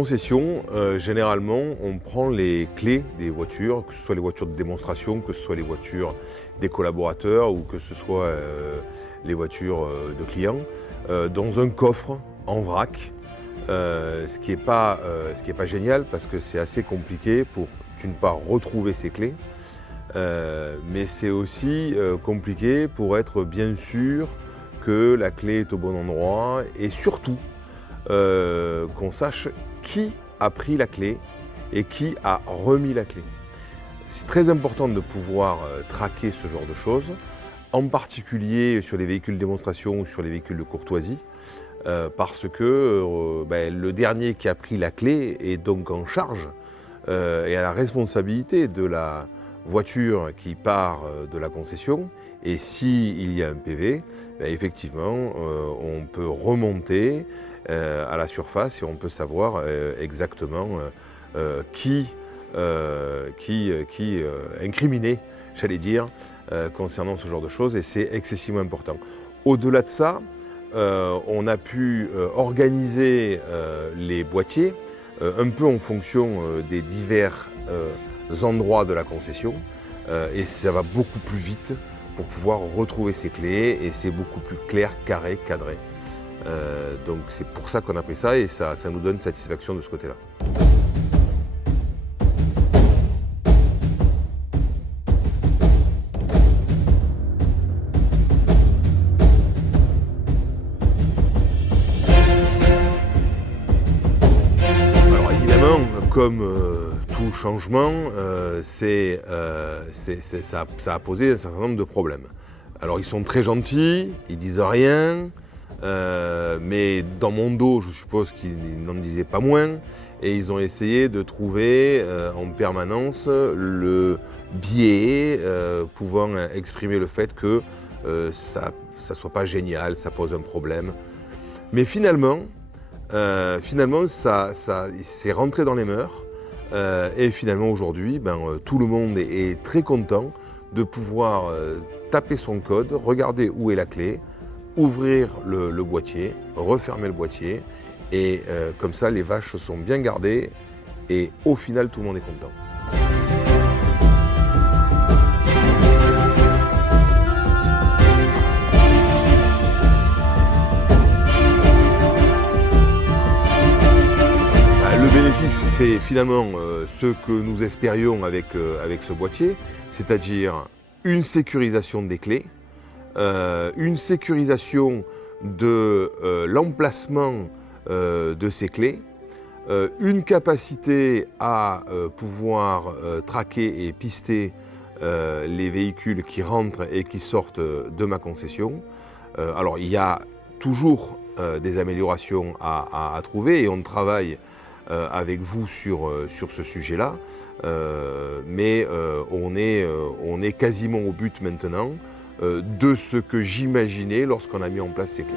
concession, généralement, on prend les clés des voitures, que ce soit les voitures de démonstration, que ce soit les voitures des collaborateurs ou que ce soit les voitures de clients, dans un coffre en vrac, ce qui n'est pas génial parce que c'est assez compliqué pour, d'une part, retrouver ces clés, mais c'est aussi compliqué pour être bien sûr que la clé est au bon endroit et surtout qu'on sache qui a pris la clé et qui a remis la clé. C'est très important de pouvoir traquer ce genre de choses, en particulier sur les véhicules de démonstration ou sur les véhicules de courtoisie, parce que le dernier qui a pris la clé est donc en charge et a la responsabilité de la voiture qui part de la concession. Et s'il y a un PV, effectivement, on peut remonter à la surface et on peut savoir exactement qui incriminé, j'allais dire, concernant ce genre de choses, et c'est excessivement important. Au-delà de ça, on a pu organiser les boîtiers un peu en fonction des divers endroits de la concession, et ça va beaucoup plus vite pour pouvoir retrouver ces clés, et c'est beaucoup plus clair, carré, cadré. Donc c'est pour ça qu'on a pris ça, et ça nous donne satisfaction de ce côté-là. Alors évidemment, comme tout changement, ça a posé un certain nombre de problèmes. Alors ils sont très gentils, ils disent rien, mais dans mon dos, je suppose qu'ils n'en disaient pas moins, et ils ont essayé de trouver en permanence le biais pouvant exprimer le fait que ça ne soit pas génial, ça pose un problème. Mais finalement, ça c'est rentré dans les mœurs, et finalement aujourd'hui, tout le monde est très content de pouvoir taper son code, regarder où est la clé, ouvrir le boîtier, refermer le boîtier, et comme ça les vaches sont bien gardées et au final tout le monde est content. Le bénéfice, c'est finalement ce que nous espérions avec ce boîtier, c'est-à-dire une sécurisation des clés, une sécurisation de l'emplacement de ces clés, une capacité à pouvoir traquer et pister les véhicules qui rentrent et qui sortent de ma concession. Alors il y a toujours des améliorations à trouver, et on travaille avec vous sur ce sujet-là, mais on est quasiment au but maintenant de ce que j'imaginais lorsqu'on a mis en place ces clés.